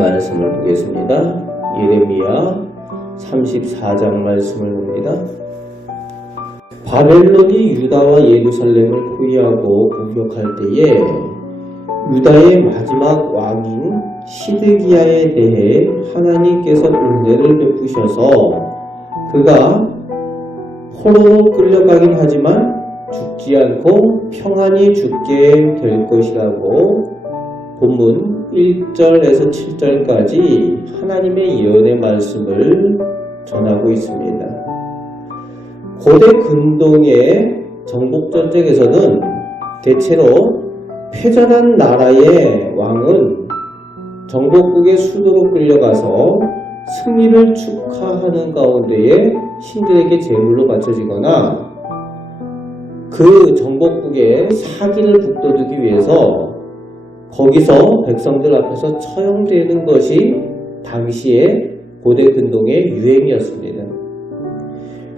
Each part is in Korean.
말씀을 보겠습니다. 예레미야 34장 말씀을 봅니다. 바벨론이 유다와 예루살렘을 포위하고 공격할 때에 유다의 마지막 왕인 시드기야에 대해 하나님께서 은혜를 베푸셔서 그가 포로로 끌려가긴 하지만 죽지 않고 평안히 죽게 될 것이라고 본문 1절에서 7절까지 하나님의 예언의 말씀을 전하고 있습니다. 고대 근동의 정복전쟁에서는 대체로 패전한 나라의 왕은 정복국의 수도로 끌려가서 승리를 축하하는 가운데에 신들에게 제물로 바쳐지거나 그 정복국의 사기를 북돋우기 위해서 거기서 백성들 앞에서 처형되는 것이 당시의 고대 근동의 유행이었습니다.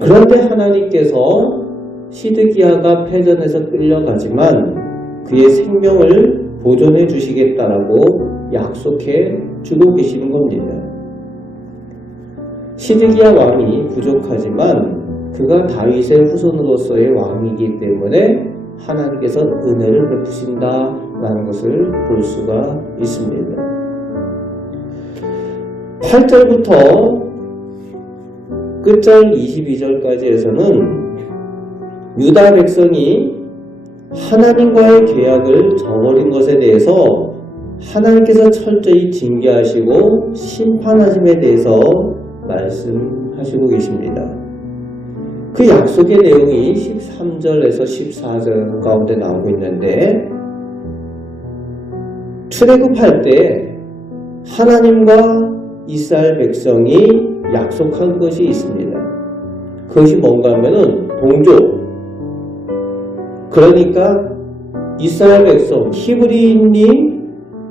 그런데 하나님께서 시드기야가 패전해서 끌려가지만 그의 생명을 보존해 주시겠다라고 약속해 주고 계시는 겁니다. 시드기야 왕이 부족하지만 그가 다윗의 후손으로서의 왕이기 때문에 하나님께서 은혜를 베푸신다라는 것을 볼 수가 있습니다. 8절부터 끝절 22절까지에서는 유다 백성이 하나님과의 계약을 저버린 것에 대해서 하나님께서 철저히 징계하시고 심판하심에 대해서 말씀하시고 계십니다. 그 약속의 내용이 13절에서 14절 가운데 나오고 있는데 출애굽할 때 하나님과 이스라엘 백성이 약속한 것이 있습니다. 그것이 뭔가 하면은 동족, 그러니까 이스라엘 백성 히브리인이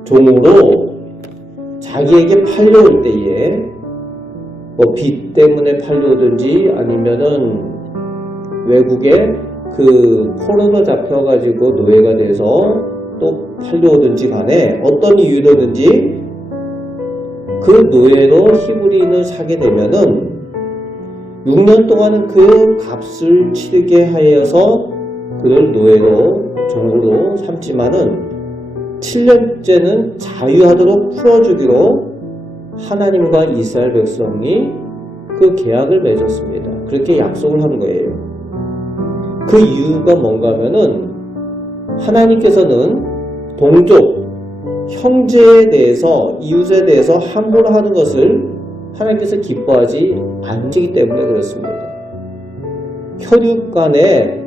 종으로 자기에게 팔려올 때에 뭐 빚 때문에 팔려오든지 아니면은 외국에 그 포로로 잡혀가지고 노예가 돼서 또 팔려오든지 간에 어떤 이유로든지 그 노예로 히브리인을 사게 되면은 6년 동안은 그 값을 치르게 하여서 그를 노예로 종으로 삼지만은 7년째는 자유하도록 풀어주기로 하나님과 이스라엘 백성이 그 계약을 맺었습니다. 그렇게 약속을 한 거예요. 그 이유가 뭔가 하면은 하나님께서는 동족, 형제에 대해서, 이웃에 대해서 함부로 하는 것을 하나님께서 기뻐하지 않으시기 때문에 그렇습니다. 혈육 간에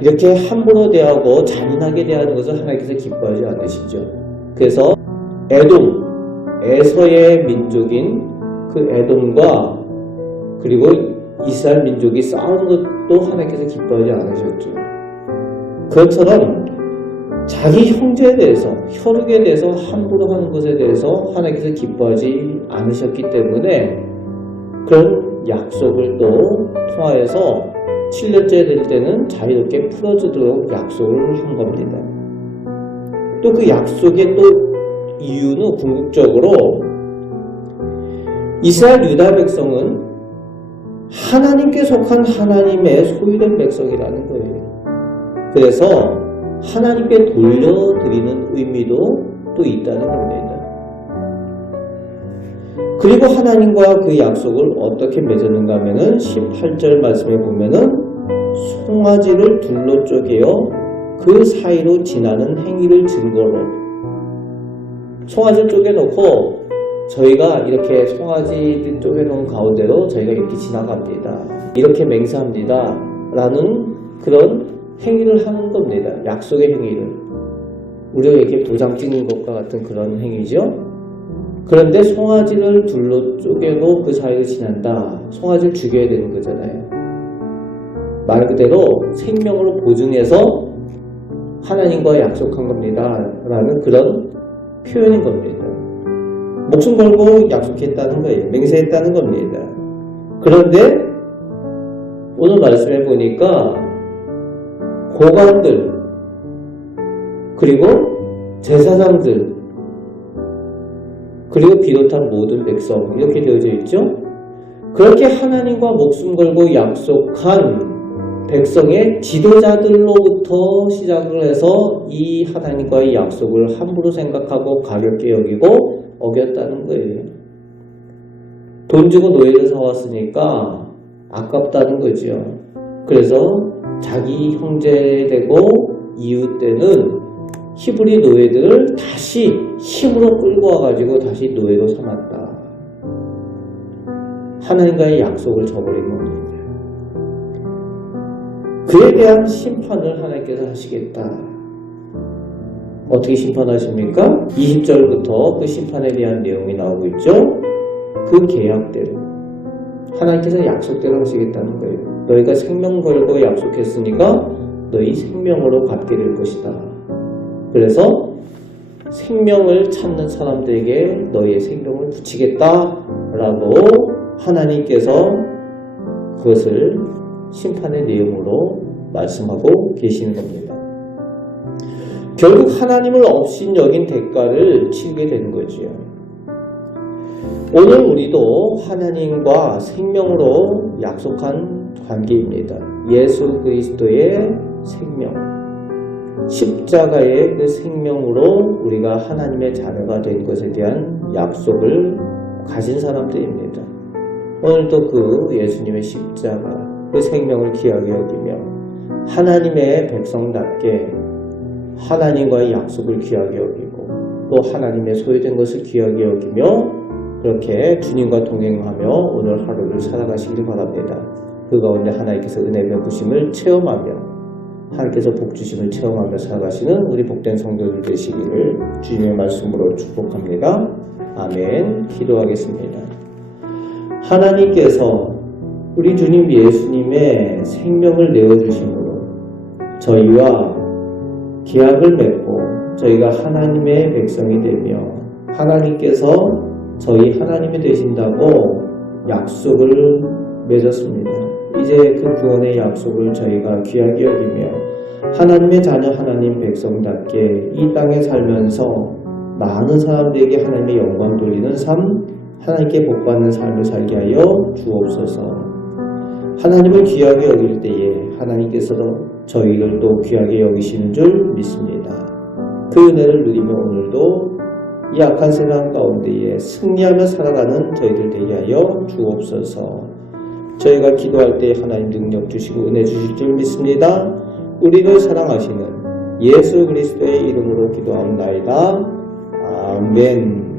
이렇게 함부로 대하고 잔인하게 대하는 것을 하나님께서 기뻐하지 않으시죠. 그래서 에돔, 에서의 민족인 그 에돔과 그리고 이스라엘 민족이 싸우는 것도 하나님께서 기뻐하지 않으셨죠. 그것처럼 자기 형제에 대해서, 혈육에 대해서 함부로 하는 것에 대해서 하나님께서 기뻐하지 않으셨기 때문에 그런 약속을 또 통하여서 7년째 될 때는 자유롭게 풀어주도록 약속을 한 겁니다. 또 그 약속의 또 이유는 궁극적으로 이스라엘 유다 백성은 하나님께 속한 하나님의 소유된 백성이라는 거예요. 그래서 하나님께 돌려드리는 의미도 또 있다는 겁니다. 그리고 하나님과 그 약속을 어떻게 맺었는가 하면은 18절 말씀에 보면은 송아지를 둘로 쪼개어 그 사이로 지나는 행위를 증거로, 송아지를 쪼개놓고 저희가 이렇게 송아지를 쪼개놓은 가운데로 저희가 이렇게 지나갑니다, 이렇게 맹세합니다 라는 그런 행위를 하는 겁니다. 약속의 행위를. 우리가 이렇게 도장 찍는 것과 같은 그런 행위죠. 그런데 송아지를 둘로 쪼개고 그 사이를 지난다. 송아지를 죽여야 되는 거잖아요. 말 그대로 생명으로 보증해서 하나님과 약속한 겁니다 라는 그런 표현인 겁니다. 목숨 걸고 약속했다는 거예요. 맹세했다는 겁니다. 그런데 오늘 말씀해 보니까 고관들 그리고 제사장들 그리고 비롯한 모든 백성 이렇게 되어져 있죠. 그렇게 하나님과 목숨 걸고 약속한 백성의 지도자들로부터 시작을 해서 이 하나님과의 약속을 함부로 생각하고 가볍게 여기고 어겼다는 거예요. 돈 주고 노예를 사왔으니까 아깝다는 거죠. 그래서 자기 형제 되고 이웃 되는 히브리 노예들을 다시 힘으로 끌고 와가지고 다시 노예로 삼았다. 하나님과의 약속을 저버린 겁니다. 그에 대한 심판을 하나님께서 하시겠다. 어떻게 심판하십니까? 20절부터 그 심판에 대한 내용이 나오고 있죠. 그 계약대로 하나님께서 약속대로 하시겠다는 거예요. 너희가 생명 걸고 약속했으니까 너희 생명으로 갚게 될 것이다. 그래서 생명을 찾는 사람들에게 너희의 생명을 붙이겠다라고 하나님께서 그것을 심판의 내용으로 말씀하고 계시는 겁니다. 결국 하나님을 없인 여긴 대가를 치르게 되는 거지요. 오늘 우리도 하나님과 생명으로 약속한 관계입니다. 예수 그리스도의 생명, 십자가의 그 생명으로 우리가 하나님의 자녀가 된 것에 대한 약속을 가진 사람들입니다. 오늘도 그 예수님의 십자가, 그 생명을 귀하게 여기며 하나님의 백성답게 하나님과의 약속을 귀하게 여기고 또 하나님의 소유된 것을 귀하게 여기며 그렇게 주님과 동행하며 오늘 하루를 살아가시길 바랍니다. 그 가운데 하나님께서 은혜 베푸심을 체험하며 하나님께서 복 주심을 체험하며 살아가시는 우리 복된 성도들 되시기를 주님의 말씀으로 축복합니다. 아멘. 기도하겠습니다. 하나님께서 우리 주님 예수님의 생명을 내어주심으로 저희와 계약을 맺고 저희가 하나님의 백성이 되며 하나님께서 저희 하나님이 되신다고 약속을 맺었습니다. 이제 그 구원의 약속을 저희가 귀하게 여기며 하나님의 자녀 하나님 백성답게 이 땅에 살면서 많은 사람들에게 하나님의 영광 돌리는 삶, 하나님께 복받는 삶을 살게 하여 주옵소서. 하나님을 귀하게 여길 때에 하나님께서도 저희를 또 귀하게 여기시는 줄 믿습니다. 그 은혜를 누리며 오늘도 이 악한 세상 가운데에 승리하며 살아가는 저희들 되게 하여 주옵소서. 저희가 기도할 때 하나님 능력 주시고 은혜 주실 줄 믿습니다. 우리를 사랑하시는 예수 그리스도의 이름으로 기도합니다. 아멘.